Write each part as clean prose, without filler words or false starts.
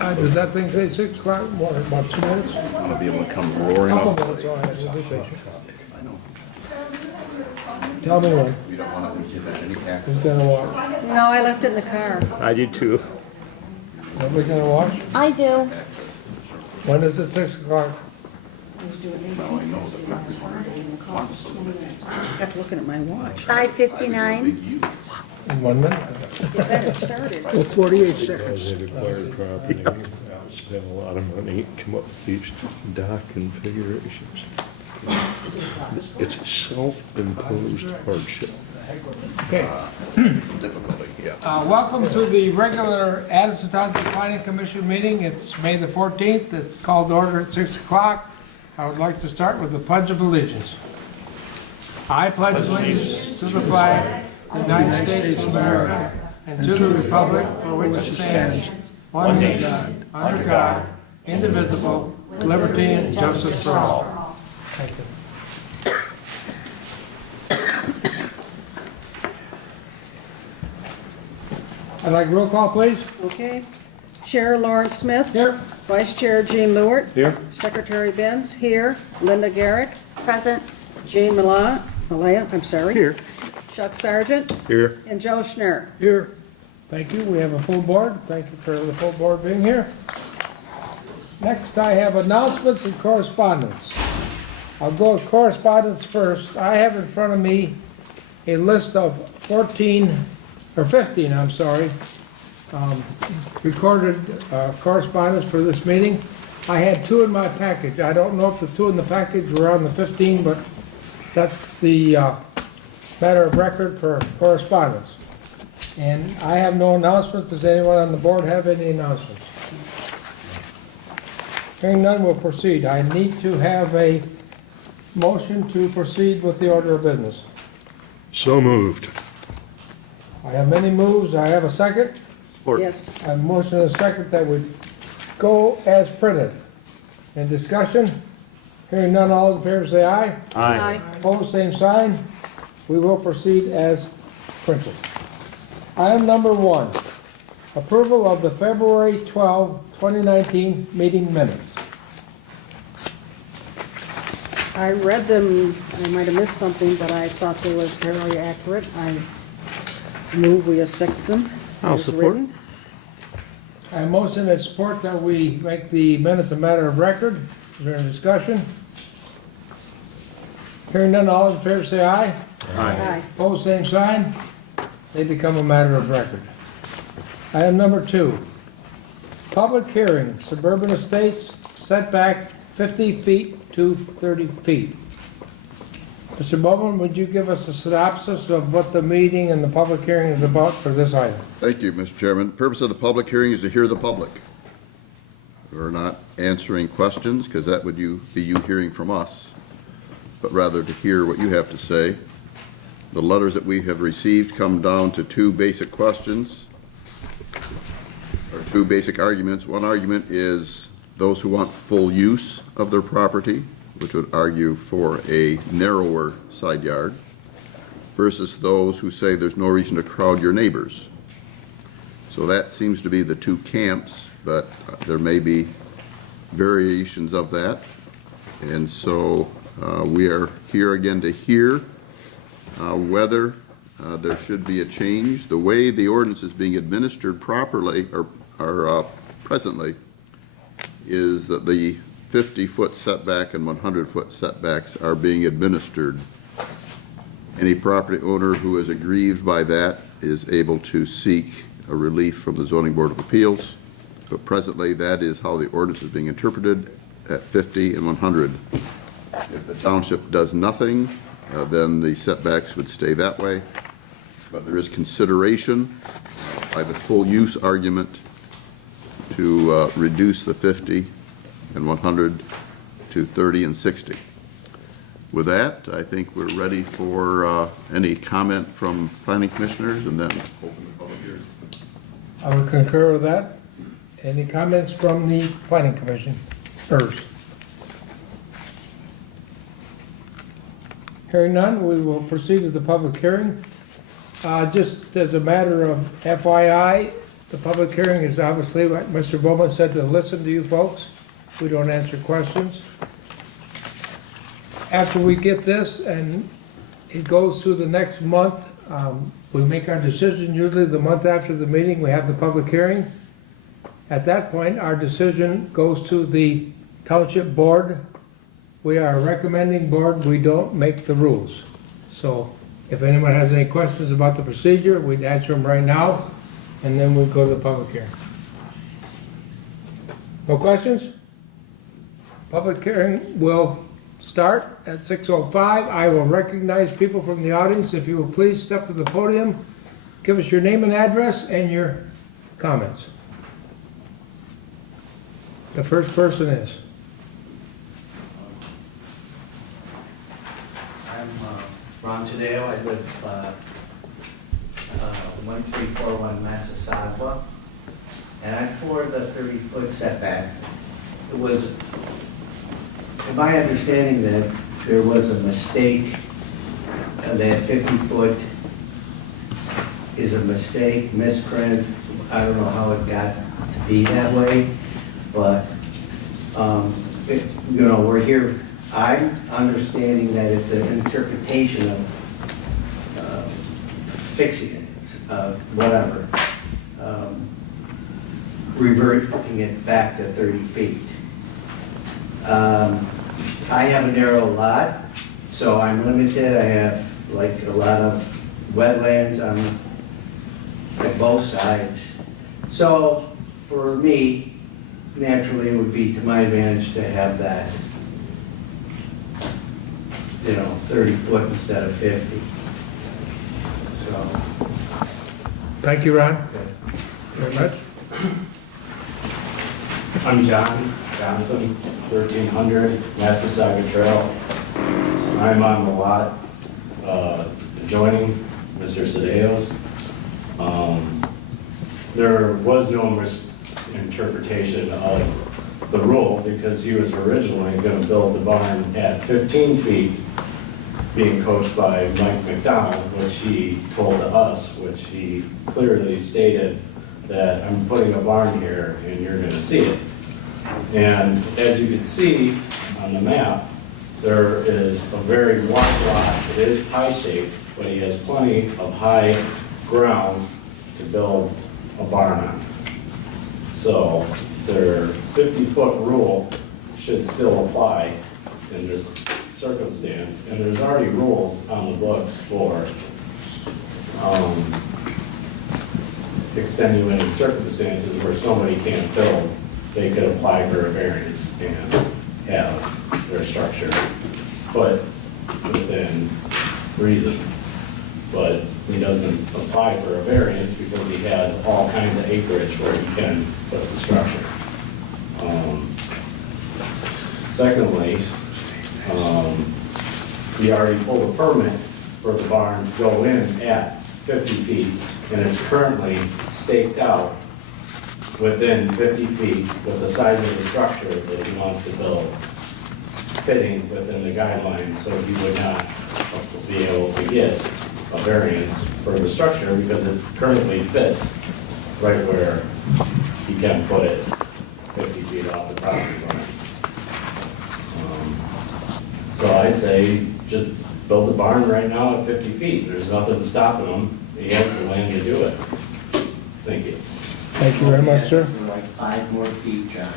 Does that thing say 6 o'clock? What, about 2 minutes? Want to be able to come roaring Couple up. minutes, all right, we'll be patient. I know. Tell me when. We don't want to give it any access. Who's gonna watch? No, I left it in the car. I do too. Nobody gonna watch? I do. When is it 6 o'clock? Well, I know that everyone wants to. I kept looking at my watch. 5:59. In 1 minute? Get that started. Well, 48 seconds. As acquired property, spend a lot of money, come up with these dock configurations. It's a self-imposed hardship. Okay. Difficulty, yeah. Welcome to the regular Addison Township Planning Commission meeting. It's May the 14th. It's called to order at 6 o'clock. I would like to start with the Pledge of Allegiance. I pledge allegiance to the flag of the United States of America and to the republic for which it stands, one nation, under God, indivisible, with liberty and justice for all. Thank you. I'd like roll call, please. Okay. Chair Lawrence Smith. Here. Vice Chair Jean Lewert. Here? Secretary Benz here. Linda Garrick. Present. Jean Malaya, I'm sorry. Here. Chuck Sargent. Here. And Joe Schnurr. Here. Thank you. We have a full board. Thank you for the full board being here. Next, I have announcements and correspondence. I'll go with correspondence first. I have in front of me a list of 15, I'm sorry, recorded correspondence for this meeting. I had 2 in my package. I don't know if the 2 in the package were on the 15, but that's the matter of record for correspondence. And I have no announcements. Does anyone on the board have any announcements? Hearing none, we'll proceed. I need to have a motion to proceed with the order of business. So moved. I have many moves. I have a second. Support. Yes. I have a motion and a second that we go as printed. In discussion? Hearing none, all in favor say aye. Aye. Opposed, same sign. We will proceed as printed. Item number 1, approval of the February 12, 2019 meeting minutes. I read them, I might have missed something, but I thought they were fairly accurate. I move we accept them. I'll as support. written. I motion and support that we make the minutes a matter of record. Is there any discussion? Hearing none, all in favor say aye. Aye. Opposed, same sign. They become a matter of record. Item number 2, public hearing, suburban estates, setback 50 feet to 30 feet. Mr. Bowman, would you give us a synopsis of what the meeting and the public hearing is about for this item? Thank you, Mr. Chairman. The purpose of the public hearing is to hear the public. We're not answering questions, because that would be you hearing from us, but rather to hear what you have to say. The letters that we have received come down to 2 basic questions, or 2 basic arguments. One argument is those who want full use of their property, which would argue for a narrower side yard, versus those who say there's no reason to crowd your neighbors. So that seems to be the 2 camps, but there may be variations of that. And so we are here again to hear whether there should be a change. The way the ordinance is being administered properly, or presently, is that the 50-foot setback and 100-foot setbacks are being administered. Any property owner who is aggrieved by that is able to seek a relief from the Zoning Board of Appeals. But presently, that is how the ordinance is being interpreted, at 50 and 100. If the township does nothing, then the setbacks would stay that way. But there is consideration by the full use argument to reduce the 50 and 100 to 30 and 60. With that, I think we're ready for any comment from planning commissioners, and then open the public hearing. I would concur with that. Any comments from the planning commission first? Hearing none, we will proceed with the public hearing. Just as a matter of FYI, The public hearing is obviously, like Mr. Bowman said, to listen to you folks. We don't answer questions. After we get this and it goes through the next month, we make our decision usually the month after the meeting, we have the public hearing. At that point, our decision goes to the township board. We are a recommending board, we don't make the rules. So if anyone has any questions about the procedure, we'd answer them right now, and then we'd go to the public hearing. No questions? Public hearing will start at 6:05. I will recognize people from the audience. If you will please step to the podium, give us your name and address and your comments. The first person is. I'm Ron Tadeo. I live 1341 Massasauga, and I poured the 30-foot setback. It was, to my understanding, that there was a mistake, that 50-foot is a mistake, misprint. I don't know how it got to be that way, but we're here. I'm understanding that it's an interpretation of fixing it, whatever, reverting it back to 30 feet. I have a narrow lot, so I'm limited. I have like a lot of wetlands on both sides. So for me, naturally, it would be to my advantage to have that, 30 foot instead of 50. So. Thank you, Ron, Okay. very much. I'm John Johnson, 1300 Massasauga Trail. I'm on the lot adjoining Mr. Sadeo's. There was no misinterpretation of the rule because he was originally going to build the barn at 15 feet, being coached by Mike McDonald, which he told us, which he clearly stated that I'm putting a barn here and you're going to see it. And as you can see on the map, there is a very wide lot. It is pie-shaped, but he has plenty of high ground to build a barn on. So their 50-foot rule should still apply in this circumstance. And there's already rules on the books for extenuating circumstances where somebody can't build. They could apply for a variance and have their structure put within reason. But he doesn't apply for a variance because he has all kinds of acreage where he can put the structure. Secondly, he already pulled a permit for the barn to go in at 50 feet, and it's currently staked out within 50 feet with the size of the structure that he wants to build, fitting within the guidelines, so he would not be able to get a variance for the structure because it currently fits right where he can put it 50 feet off the property line. So I'd say just build the barn right now at 50 feet. There's nothing stopping him. He has the land to do it. Thank you. Thank you very much, sir. For like 5 more feet, John.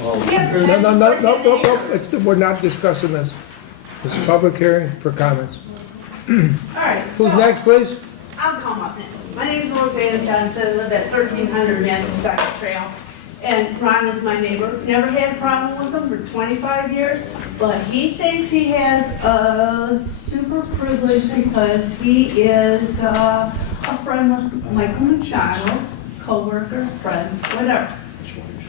No, we're not discussing this. This is a public hearing for comments. All right. Who's next, please? I'll come up next. My name is Rosanna Johnson. I live at 1300 Massasauga Trail. And Ron is my neighbor. Never had a problem with him for 25 years. But he thinks he has a super privilege because he is a friend with Michael McDonald, co-worker, friend, whatever.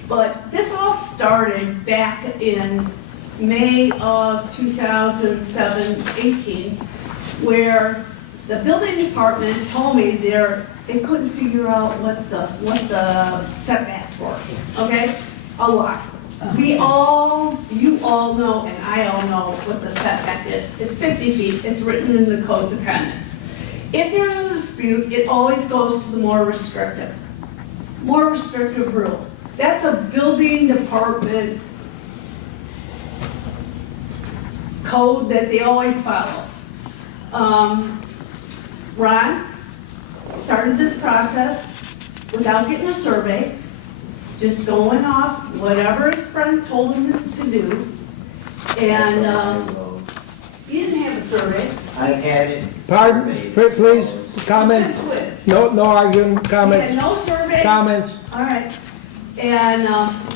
But this all started back in May of 2018, where the building department told me they couldn't figure out what the setbacks were, okay? A lot. You all know, and I all know what the setback is. It's 50 feet, it's written in the codes of conduct. If there's a dispute, it always goes to the more restrictive rule. That's a building department code that they always follow. Ron started this process without getting a survey, just going off whatever his friend told him to do. And he didn't have a survey. I had it. Pardon, please, comments? Since when? No arguing, He had comments, no survey. comments. All right. And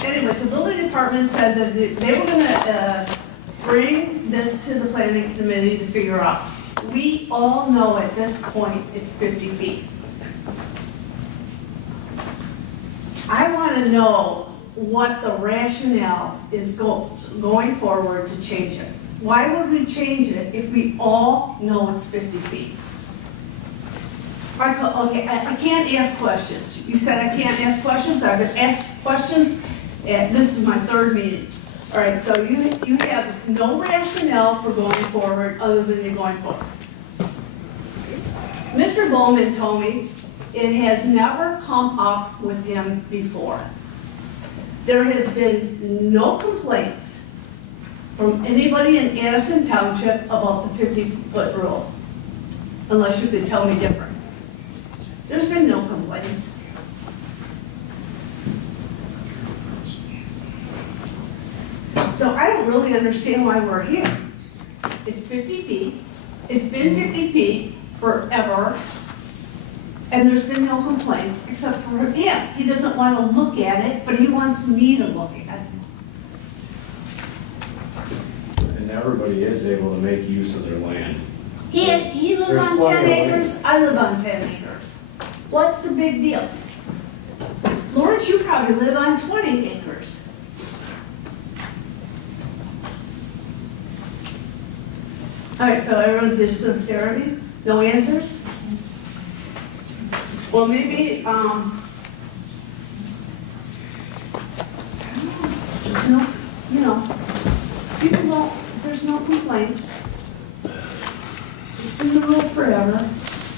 anyways, the building department said that they were gonna bring this to the planning committee to figure out. We all know at this point it's 50 feet. I want to know what the rationale is going forward to change it. Why would we change it if we all know it's 50 feet? Okay, I can't ask questions. You said I can't ask questions. I've been asked questions, and this is my third meeting. All right, so you have no rationale for going forward other than you're going forward. Mr. Bowman told me it has never come up with him before. There has been no complaints from anybody in Addison Township about the 50-foot rule, unless you could tell me different. There's been no complaints. So I don't really understand why we're here. It's 50 feet, it's been 50 feet forever, and there's been no complaints except for him. He doesn't want to look at it, but he wants me to look at it. And everybody is able to make use of their land. He lives There's on plenty 10 of land. acres, I live on 10 acres. What's the big deal? Lawrence, you probably live on 20 acres. All right, so everyone's just gonna stare at me? No answers? Well, maybe, just no, you know, people don't, there's no complaints. It's been the rule forever.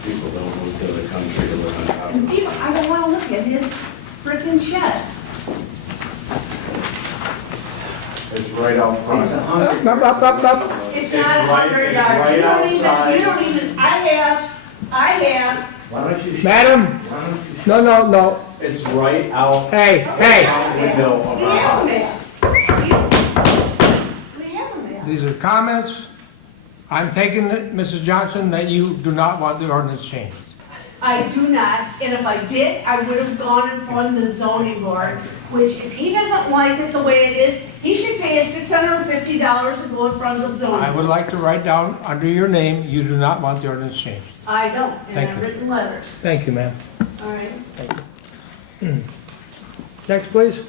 People don't move to the country to live on top And of people, I don't wanna look at his frickin' shed. it. It's right out front. It's 100. It's It's not right- 100 it's yards. right outside. You don't even, I have, Why don't you? Madam, Why don't you? no. It's right out Hey, out window of we our have a house. map. We have a map. these are comments. I'm taking it, Mrs. Johnson, that you do not want the ordinance changed. I do not, and if I did, I would have gone in front of the zoning board, which if he doesn't like it the way it is, he should pay us $650 to go in front of the zoning. I would like to write down under your name, you do not want the ordinance changed. I don't, and Thank I've you. written letters, Thank you, ma'am. all right? Next, please.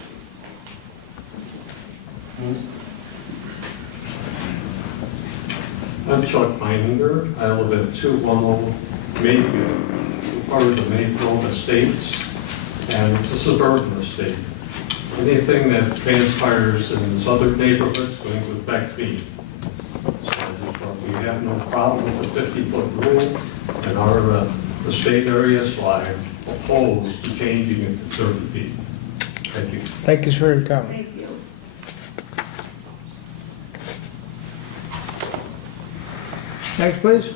I'm Chuck Meininger. I live at 210 Mayfield, part of the Mayfield Estates, and it's a suburban estate. Anything that transpires in this other neighborhood is going to affect me. So we have no problem with the 50-foot rule in our estate area, so I'm opposed to changing it to 30 feet. Thank you. Thank you for your comment. Thank you. Next, please.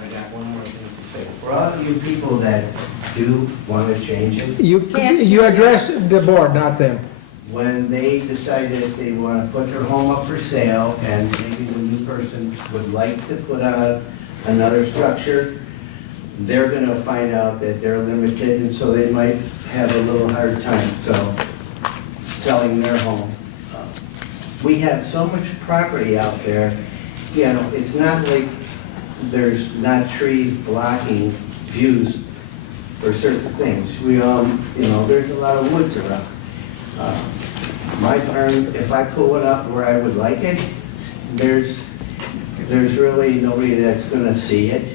I got one more thing to say. For all of you people that do want to change it, You address the board, not them. when they decide that they want to put their home up for sale, and maybe the new person would like to put on another structure, they're going to find out that they're limited, and so they might have a little hard time, so, selling their home. We have so much property out there, you know, it's not like there's not trees blocking views for certain things. We, you know, there's a lot of woods around. My barn, if I pull it up where I would like it, there's really nobody that's gonna see it.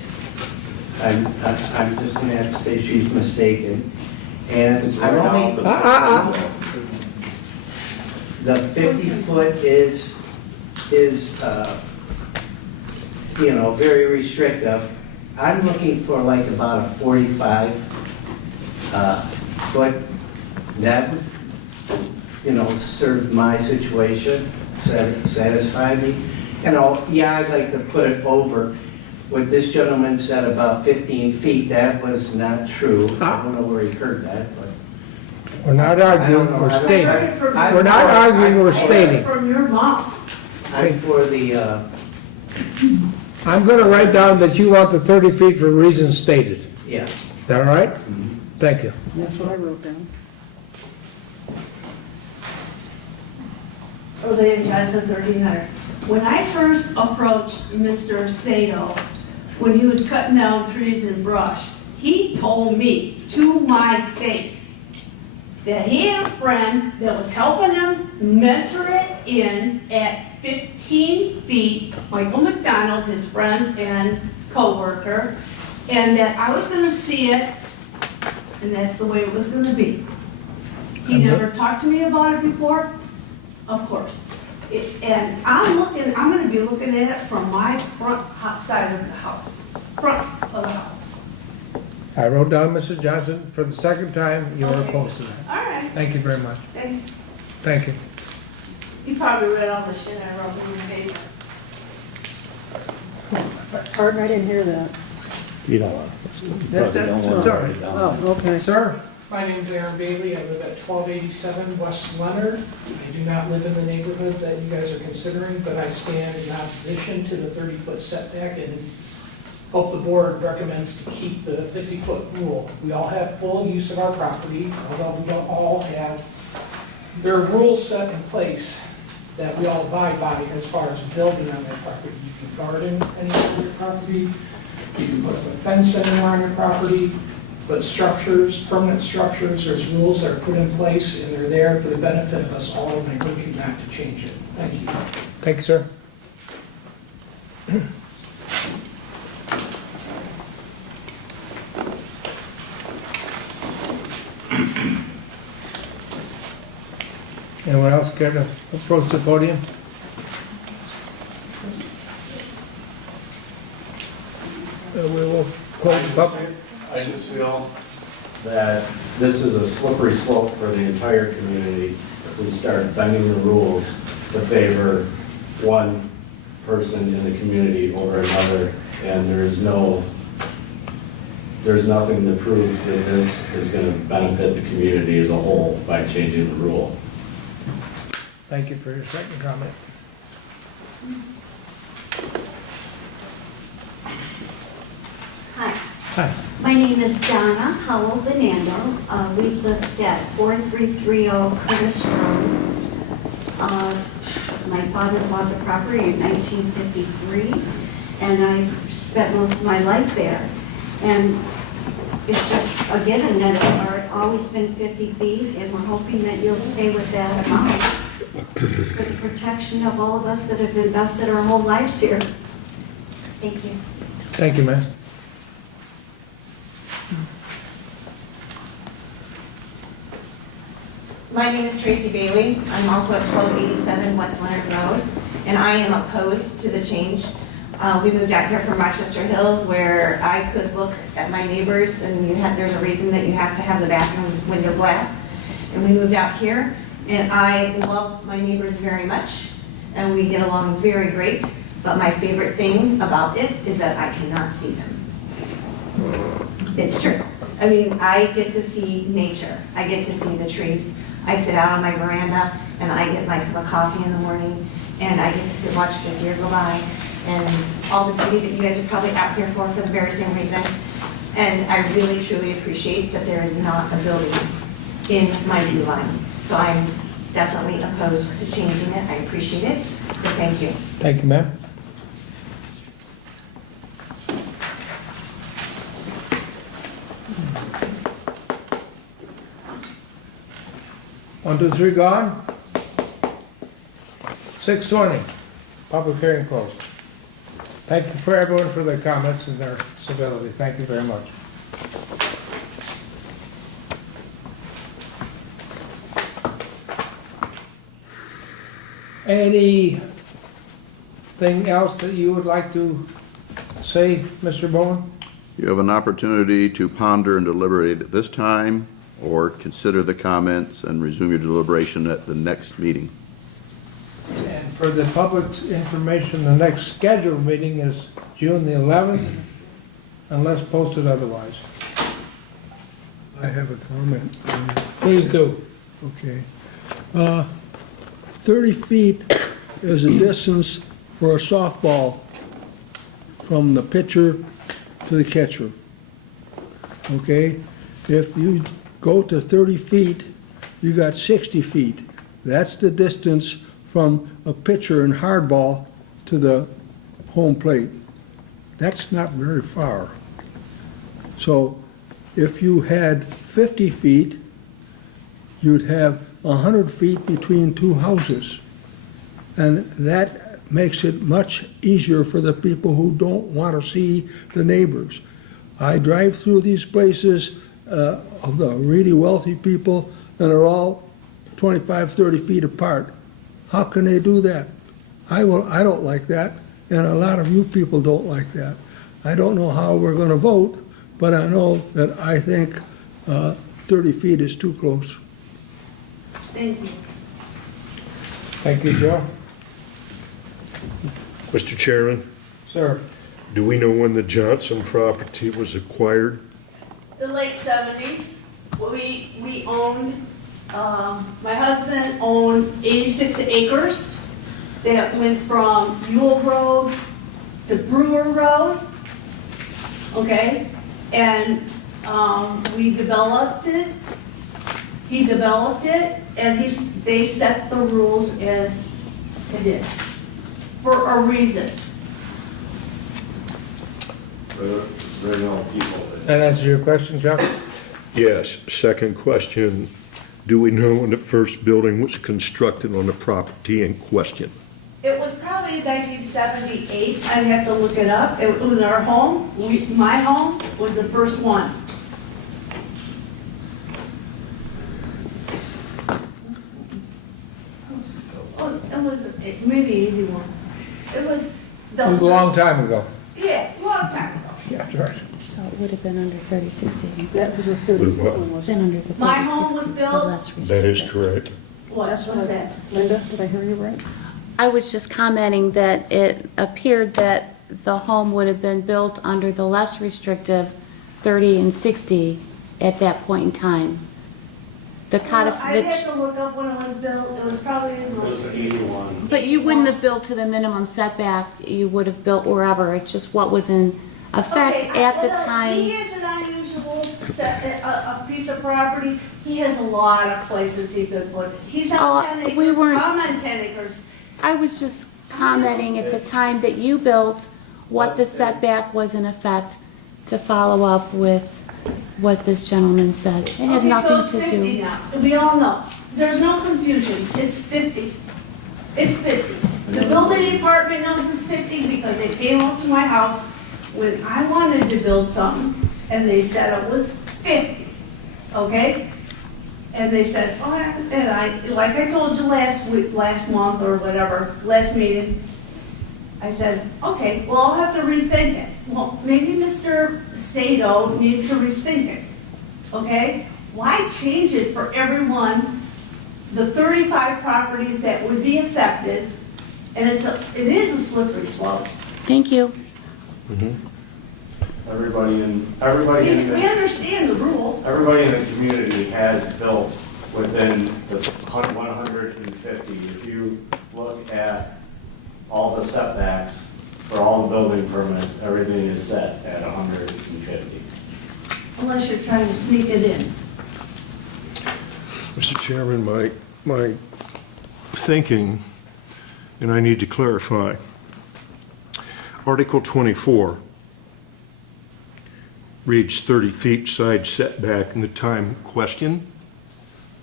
I'm just gonna have to say she's mistaken. And It's I'm right only, out the 50-foot is, you know, very restrictive. I'm looking for like about a 45 foot. That would, serve my situation, satisfy me. Yeah, I'd like to put it over. What this gentleman said about 15 feet, that was not true. I don't know where he heard that, but. We're not arguing, we're stating. I'm We're not for- arguing, we're I'm for- stating. From your mouth. I'm for the, I'm gonna write down that you want the 30 feet for reasons stated. yeah. Is that all right? Thank you. That's what I wrote down. Roseanne Johnson, 1300. When I first approached Mr. Sato, when he was cutting down trees and brush, he told me to my face that he had a friend that was helping him mentor it in at 15 feet, Michael McDonald, his friend and co-worker, and that I was gonna see it, and that's the way it was gonna be. He never talked to me about it before, of course. And I'm gonna be looking at it from my front side of the house, front of the house. I wrote down, Mrs. Johnson, for the second time, you are Okay. opposed to that. All right, Thank you very much. and Thank you. you probably read all the shit I wrote in the paper. Pardon, I didn't hear that. You don't want That's it, it's all right. Oh, okay. Sir? My name's Aaron Bailey. I live at 1287 West Leonard. I do not live in the neighborhood that you guys are considering, but I stand in opposition to the 30-foot setback and hope the board recommends to keep the 50-foot rule. We all have full use of our property, although we don't all have, there are rules set in place that we all abide by as far as building on that property. You can garden anywhere on your property, you can put up a fence anywhere on your property, but structures, permanent structures, there's rules that are put in place, and they're there for the benefit of us all, and I really not to change it. Thank you. Thank you, sir. Anyone else care to approach the podium? We will close the public. I just feel that this is a slippery slope for the entire community if we start bending the rules to favor one person in the community over another, and there's nothing that proves that this is going to benefit the community as a whole by changing the rule. Thank you for your second comment. Hi, Hi. my name is Donna Howell Benando. We've lived at 4330 Curtis Road. My father bought the property in 1953, and I spent most of my life there. And it's just a given that it's always been 50 feet, and we're hoping that you'll stay with that amount for the protection of all of us that have invested our whole lives here. Thank you. Thank you, ma'am. My name is Tracy Bailey. I'm also at 1287 West Leonard Road, and I am opposed to the change. We moved out here from Rochester Hills where I could look at my neighbors, and there's a reason that you have to have the bathroom window glass. And we moved out here, and I love my neighbors very much, and we get along very great. But my favorite thing about it is that I cannot see them. It's true. I mean, I get to see nature. I get to see the trees. I sit out on my veranda and I get my cup of coffee in the morning and I get to watch the deer go by and all the beauty that you guys are probably out here for the very same reason. And I really, truly appreciate that there is not a building in my view line. So I'm definitely opposed to changing it. I appreciate it. So thank you. Thank you, ma'am. One, two, three, gone. 6:20, public hearing closed. Thank you for everyone for their comments and their civility. Thank you very much. Anything else that you would like to say, Mr. Bowman? You have an opportunity to ponder and deliberate at this time, or consider the comments and resume your deliberation at the next meeting. And for the public's information, the next scheduled meeting is June the 11th, unless posted otherwise. I have a comment. Please do. Okay. 30 feet is the distance for a softball from the pitcher to the catcher. Okay? If you go to 30 feet, you got 60 feet. That's the distance from a pitcher in hardball to the home plate. That's not very far. So if you had 50 feet, you'd have 100 feet between two houses. And that makes it much easier for the people who don't want to see the neighbors. I drive through these places of the really wealthy people, and they're all 25, 30 feet apart. How can they do that? I don't like that, and a lot of you people don't like that. I don't know how we're going to vote, but I know that I think 30 feet is too close. Thank you. Thank you, Joe. Mr. Chairman, Sir, do we know when the Johnson property was acquired? The late 70s, we owned, my husband owned 86 acres that went from Yule Road to Brewer Road, okay? And we developed it, he developed it, and they set the rules as it is, for a reason. Very little people. that answer your question, Chuck? Yes. Second question, do we know when the first building was constructed on the property in question? It was probably 1978, I'd have to look it up. It was our home, my home was the first one. Oh, it was maybe 81. It was. It was a long time ago. Yeah, long time ago. Yeah, that's right. So it would have been under 3060. That was a 30-foot one, wasn't Been under the 3060. My home was built- the less That is restrictive. correct. What was that? it? Linda, did I hear you right? I was just commenting that it appeared that the home would have been built under the less restrictive 30 and 60 at that point in time. The I'd have to look up when it was built. It was probably in It was the. 81. but you wouldn't have built to the minimum setback, you would have built wherever, it's just what was in effect Okay, at the well, He time. has an unusual a piece of property. He has a lot of places he could put it. He's Oh, on 10 acres. we weren't- I'm on 10 acres. I was just commenting at the time that you built, what the setback was in effect, to follow up with what this gentleman said. It had Okay, so nothing it's to 50 do. now. We all know. There's no confusion. It's 50. It's 50. The building department knows it's 50 because they came up to my house when I wanted to build something, and they said it was 50, okay? And they said, oh, and I, like I told you last week, last month or whatever, last meeting, I said, okay, well, I'll have to rethink it. Well, maybe Mr. Stato needs to rethink it, okay? Why change it for everyone, the 35 properties that would be affected, and it is a slippery slope. Thank you. Everybody in We understand the rule. everybody in the community has built within the 150. If you look at all the setbacks for all the building permits, everything is set at 150. Unless you're trying to sneak it in. Mr. Chairman, my thinking, and I need to clarify, Article 24 reads 30 feet side setback in the time question.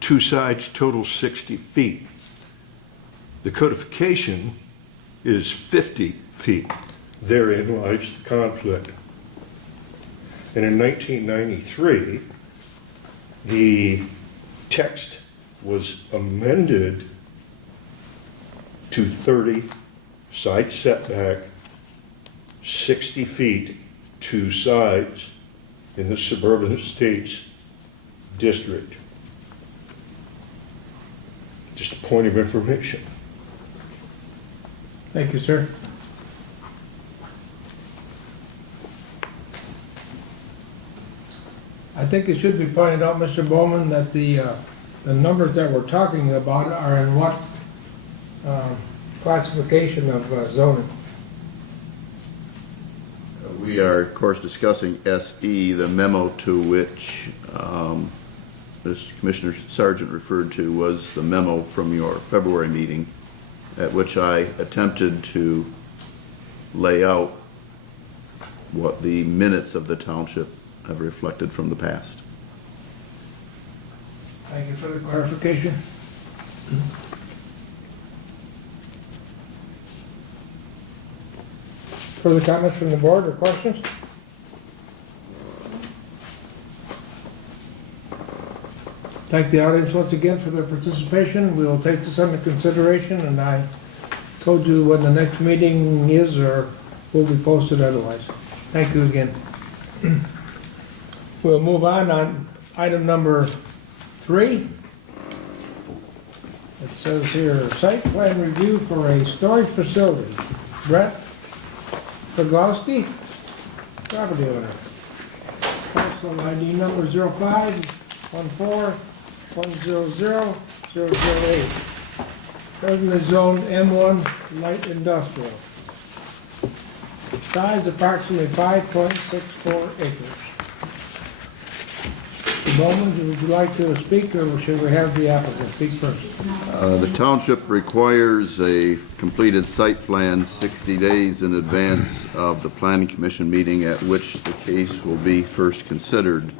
Two sides total 60 feet. The codification is 50 feet. Therein lies the conflict. And in 1993, the text was amended to 30 side setback, 60 feet two sides in the suburban estates district. Just a point of information. Thank you, sir. I think it should be pointed out, Mr. Bowman, that the numbers that we're talking about are in what classification of zoning? We are, of course, discussing SE, the memo to which this Commissioner Sargent referred to was the memo from your February meeting, at which I attempted to lay out what the minutes of the township have reflected from the past. Thank you for the clarification. Further comments from the board or questions? Thank the audience once again for their participation. We will take this under consideration, and I told you when the next meeting is or will be posted otherwise. Thank you again. We'll move on item number 3. It says here, site plan review for a storage facility. Brett Pogowski, property owner. Parcel ID number 0514100008. Presently zoned M1 light industrial. Size approximately 5.64 acres. Mr. Bowman, would you like to speak, or should we have the applicant speak first? The township requires a completed site plan 60 days in advance of the planning commission meeting at which the case will be first considered.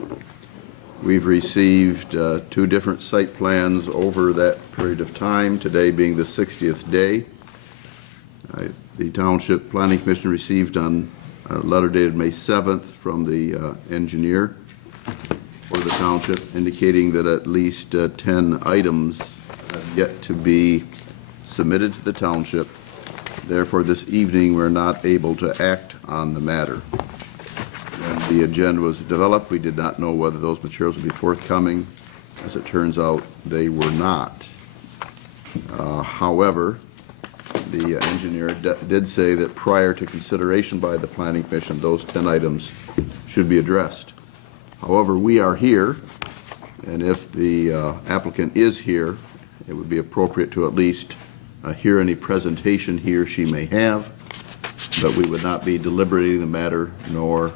We've received 2 different site plans over that period of time, today being the 60th day. The Township Planning Commission received on a letter dated May 7th from the engineer for the township indicating that at least 10 items have yet to be submitted to the township. Therefore, this evening, we're not able to act on the matter. When the agenda was developed, we did not know whether those materials would be forthcoming. As it turns out, they were not. However, the engineer did say that prior to consideration by the Planning Commission, those 10 items should be addressed. However, we are here, and if the applicant is here, it would be appropriate to at least hear any presentation he or she may have, but we would not be deliberating the matter nor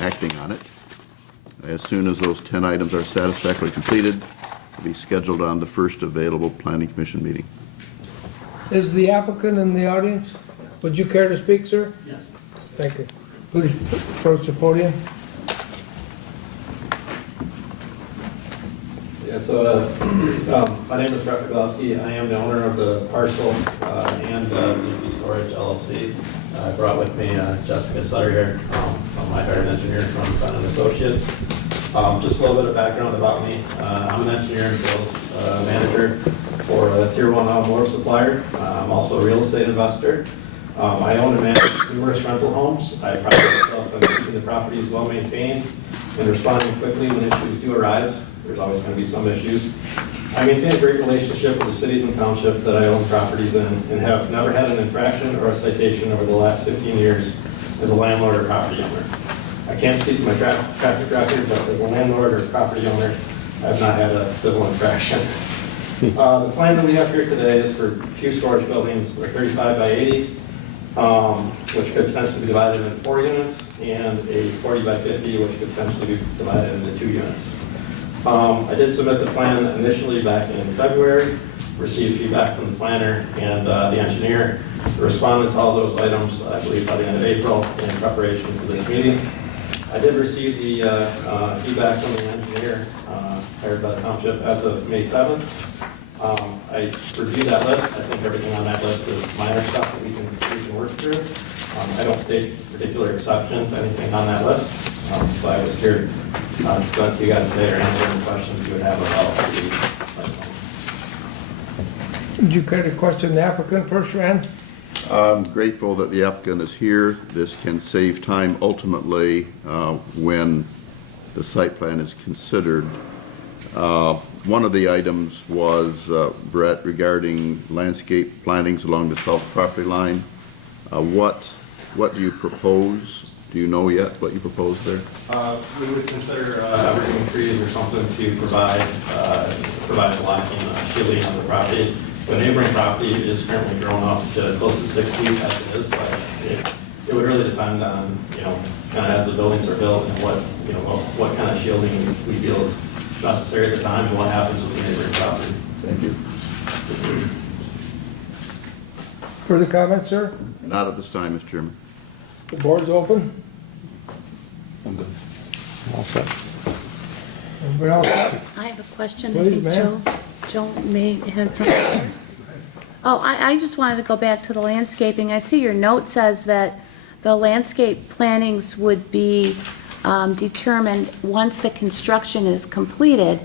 acting on it. As soon as those 10 items are satisfactorily completed, it'll be scheduled on the first available Planning Commission meeting. Is the applicant in the audience? Would you care to speak, sir? Yes. Thank you. Please approach the podium. Yeah, so my name is Brett Pogowski. I am the owner of the parcel and BP Storage LLC. I brought with me Jessica Sutter here, my hired engineer from Fenn & Associates. Just a little bit of background about me. I'm an engineer and sales manager for a Tier 1 automotive supplier. I'm also a real estate investor. I own and manage numerous rental homes. I pride myself on keeping the properties well maintained and responding quickly when issues do arise. There's always going to be some issues. I maintain a great relationship with the cities and townships that I own properties in and have never had an infraction or a citation over the last 15 years as a landlord or property owner. I can't speak to my traffic record, but as a landlord or property owner, I have not had a civil infraction. The plan that we have here today is for 2 storage buildings. They're 35 by 80, which could potentially be divided into 4 units, and a 40 by 50, which could potentially be divided into 2 units. I did submit the plan initially back in February, received feedback from the planner and the engineer, responded to all those items, I believe, by the end of April in preparation for this meeting. I did receive the feedback from the engineer hired by the township as of May 7th. I reviewed that list. I think everything on that list is minor stuff that we can work through. I don't take particular exception to anything on that list. So I was here to talk to you guys today or answer any questions you would have about the. Would you care to question the applicant first, Rand? I'm grateful that the applicant is here. This can save time ultimately when the site plan is considered. One of the items was, Brett, regarding landscape plantings along the south property line. What do you propose? Do you know yet what you propose there? We would consider evergreen trees or something to provide blocking, shielding of the property. The neighboring property is currently grown up to close to 6 feet as it is. It would really depend on, kind of as the buildings are built and what kind of shielding we feel is necessary at the time and what happens with the neighboring property. Thank you. Further comments, sir? Not at this time, Mr. Chairman. The board's open. I'm good. All set. Everybody else? I have a question. I Please, think ma'am. Joe may have something first. Oh, I just wanted to go back to the landscaping. I see your note says that the landscape plantings would be determined once the construction is completed.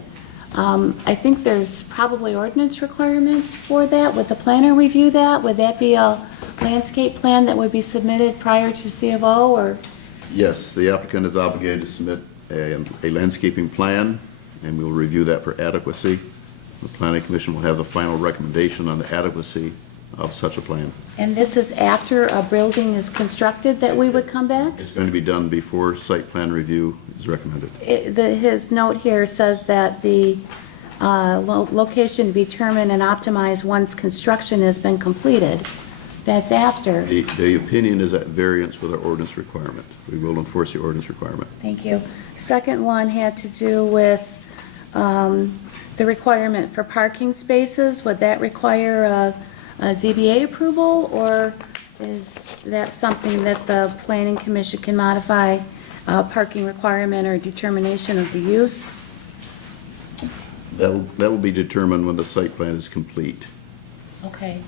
I think there's probably ordinance requirements for that. Would the planner review that? Would that be a landscape plan that would be submitted prior to C of O, or? Yes, the applicant is obligated to submit a landscaping plan, and we will review that for adequacy. The planning commission will have the final recommendation on the adequacy of such a plan. And this is after a building is constructed that we would come back? It's going to be done before site plan review is recommended. His note here says that the location to be determined and optimized once construction has been completed. That's after. The opinion is at variance with our ordinance requirement. We will enforce the ordinance requirement. Thank you. Second one had to do with the requirement for parking spaces. Would that require a ZBA approval, or is that something that the planning commission can modify, parking requirement or determination of the use? That will be determined when the site plan is complete. Okay.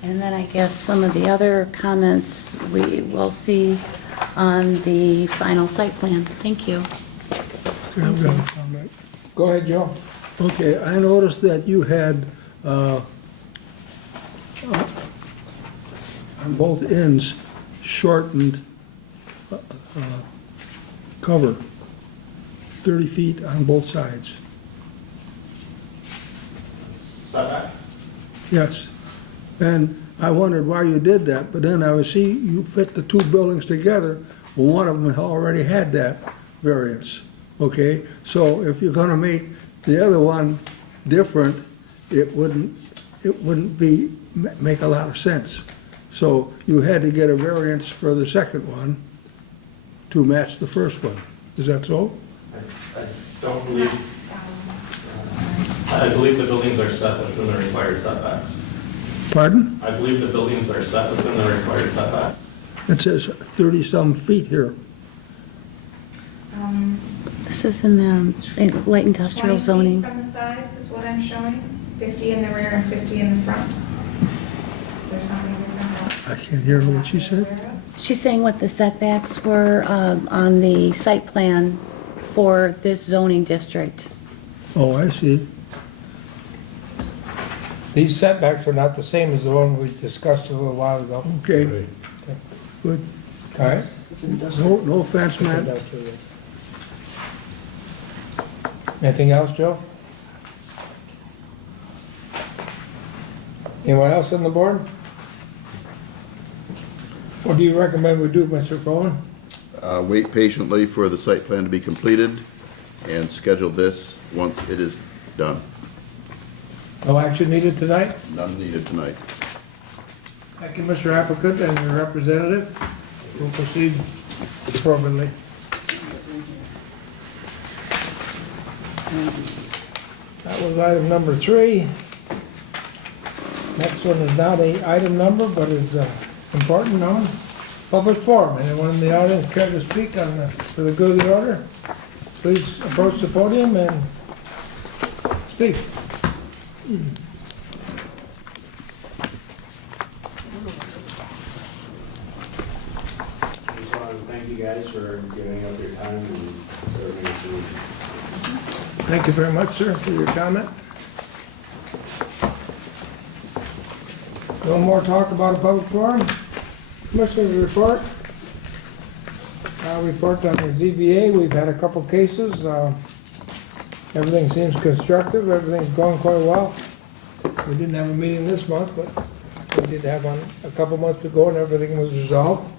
And then I guess some of the other comments we will see on the final site plan. Thank you. I've got a comment. Go ahead, Joe. Okay, I noticed that you had, on both ends, shortened cover, 30 feet on both sides. Setback? Yes. And I wondered why you did that, but then I would see you fit the two buildings together. Well, one of them already had that variance, okay? So if you're gonna make the other one different, it wouldn't make a lot of sense. So you had to get a variance for the second one to match the first one. Is that so? I don't believe, I believe the buildings are set within the required setbacks. Pardon? I believe the buildings are set within the required setbacks. It says 30-some feet here. This is in the light industrial 20 feet zoning. from the sides is what I'm showing, 50 in the rear and 50 in the front. Is there something different? I can't hear what she said. She's saying what the setbacks were on the site plan for this zoning district. Oh, I see. These setbacks are not the same as the one we discussed a little while ago. Okay, good. All right? No offense, man. Anything else, Joe? Anyone else on the board? What do you recommend we do, Mr. Cohen? Wait patiently for the site plan to be completed and schedule this once it is done. No action needed tonight? None needed tonight. Thank you, Mr. Applicant and your representative. We'll proceed appropriately. That was item number 3. Next one is not a item number, but is important one. Public forum. Anyone in the audience care to speak on for the good of the order? Please approach the podium and speak. Just wanted to thank you guys for giving up your time and serving us. Thank you very much, sir, for your comment. No more talk about a public forum. Commissioner's report. Report on the ZBA, we've had a couple cases. Everything seems constructive, everything's going quite well. We didn't have a meeting this month, but we did have one a couple months ago, and everything was resolved.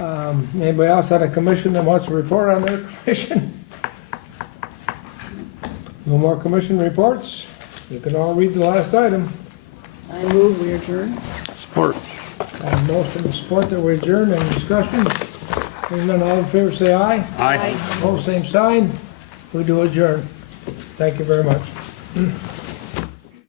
Anybody else on a commission that wants to report on their commission? No more commission reports? You can all read the last item. I move we adjourn. Support. Motion to support that we adjourn. Any discussion? Hearing none, all in favor say aye. Aye. Opposed, same sign. We do adjourn. Thank you very much.